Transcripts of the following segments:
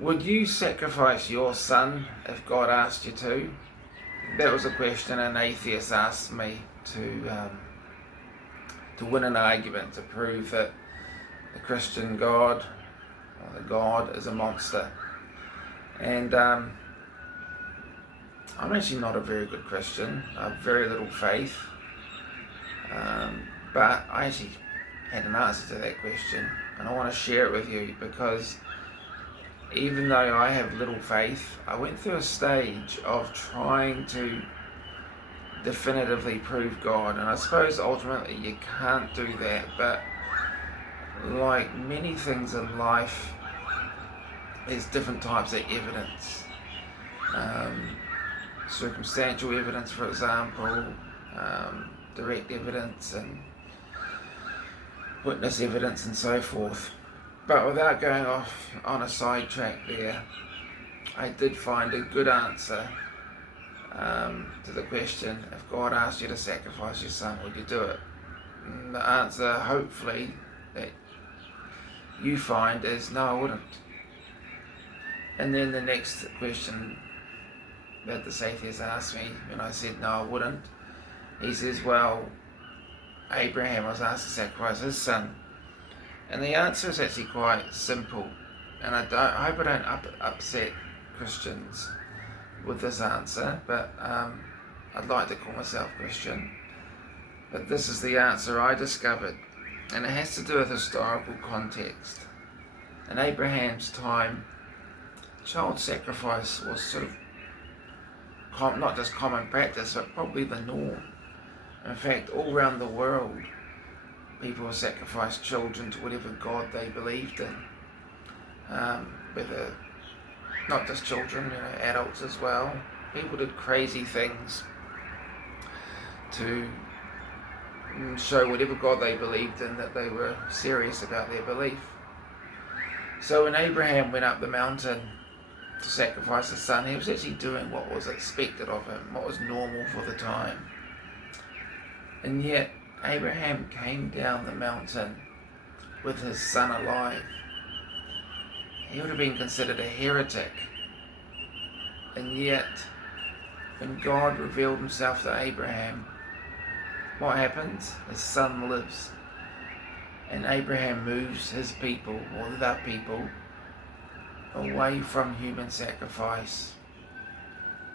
Would you sacrifice your son if God asked you to? That was a question an atheist asked me to win an argument, to prove that the Christian God, or the God, is a monster. And I'm actually not a very good Christian. I have very little faith. But I actually had an answer to that question, and I want to share it with you because even though I have little faith, I went through a stage of trying to definitively prove God, and I suppose ultimately you can't do that, but like many things in life, there's different types of evidence. Circumstantial evidence, for example, direct evidence and witness evidence and so forth. But without going off on a sidetrack there, I did find a good answer to the question, if God asked you to sacrifice your son, would you do it? And the answer, hopefully, that you find is, no, I wouldn't. And then the next question that this atheist asked me when I said, no, I wouldn't, he says, well, Abraham was asked to sacrifice his son. And the answer is actually quite simple. And I hope I don't upset Christians with this answer, but I'd like to call myself Christian. But this is the answer I discovered. And it has to do with historical context. In Abraham's time, child sacrifice was sort of not just common practice, but probably the norm. In fact, all around the world, people sacrificed children to whatever god they believed in. Whether not just children, adults as well. People did crazy things to show whatever god they believed in that they were serious about their belief. So when Abraham went up the mountain to sacrifice his son, he was actually doing what was expected of him, what was normal for the time. And yet Abraham came down the mountain with his son alive. He would have been considered a heretic. And yet, when God revealed himself to Abraham, what happens? His son lives. And Abraham moves his people, or the people, away from human sacrifice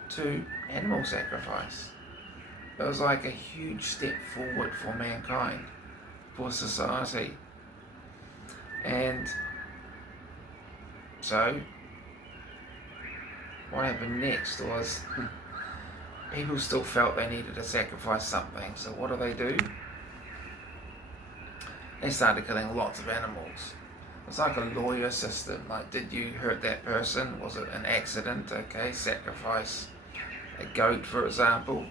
to animal sacrifice. It was like a huge step forward for mankind, for society. And so, what happened next was people still felt they needed to sacrifice something. So what do? They started killing lots of animals. It's like a lawyer system. Like, did you hurt that person? Was it an accident? Okay, sacrifice a goat, for example.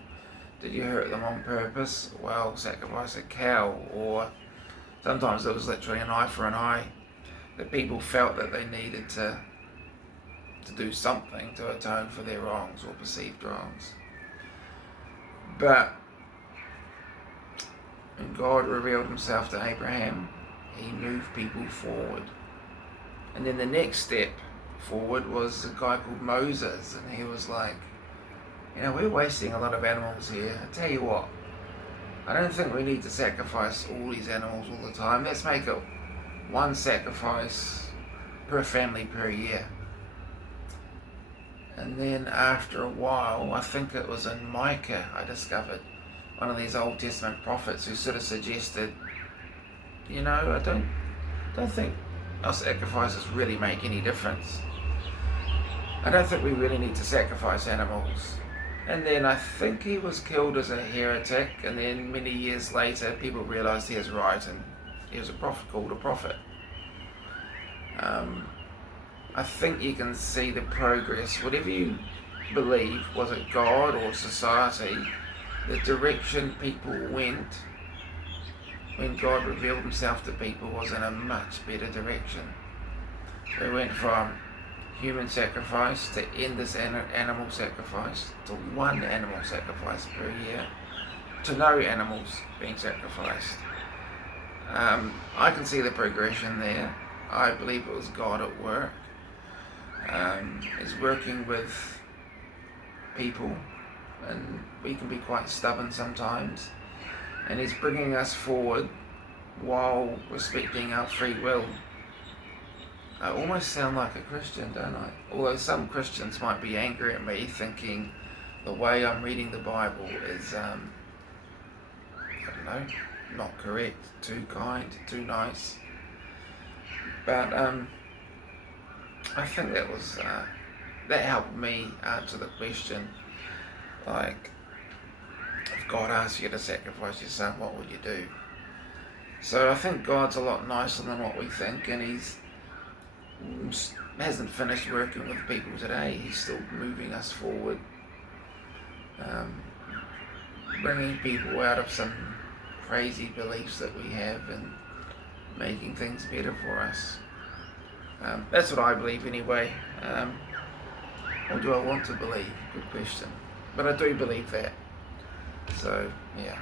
Did you hurt them on purpose? Well, sacrifice a cow. Or sometimes it was literally an eye for an eye. That people felt that they needed to do something to atone for their wrongs or perceived wrongs. But when God revealed himself to Abraham, he moved people forward. And then the next step forward was a guy called Moses, and he was like, we're wasting a lot of animals here. I tell you what, I don't think we need to sacrifice all these animals all the time. Let's make it one sacrifice per family per year. And then after a while, I think it was in Micah, I discovered one of these Old Testament prophets who sort of suggested, I don't think our sacrifices really make any difference. I don't think we really need to sacrifice animals. And then I think he was killed as a heretic, and then many years later people realised he was right, and he was a prophet, called a prophet. I think you can see the progress. Whatever you believe, was it God or society, the direction people went when God revealed himself to people was in a much better direction. They went from human sacrifice to end this animal sacrifice, to one animal sacrifice per year, to no animals being sacrificed. I can see the progression there. I believe it was God at work. is working with people, and we can be quite stubborn sometimes, and He's bringing us forward while respecting our free will. I almost sound like a Christian, don't I? Although some Christians might be angry at me, thinking the way I'm reading the Bible is, I don't know, not correct, too kind, too nice. But I think that helped me answer the question, like, if God asked you to sacrifice your son, what would you do? So I think God's a lot nicer than what we think, and He hasn't finished working with people today. He's still moving us forward, bringing people out of some crazy beliefs that we have and making things better for us. That's what I believe anyway. Or do I want to believe? Good question. But I do believe that. So, yeah.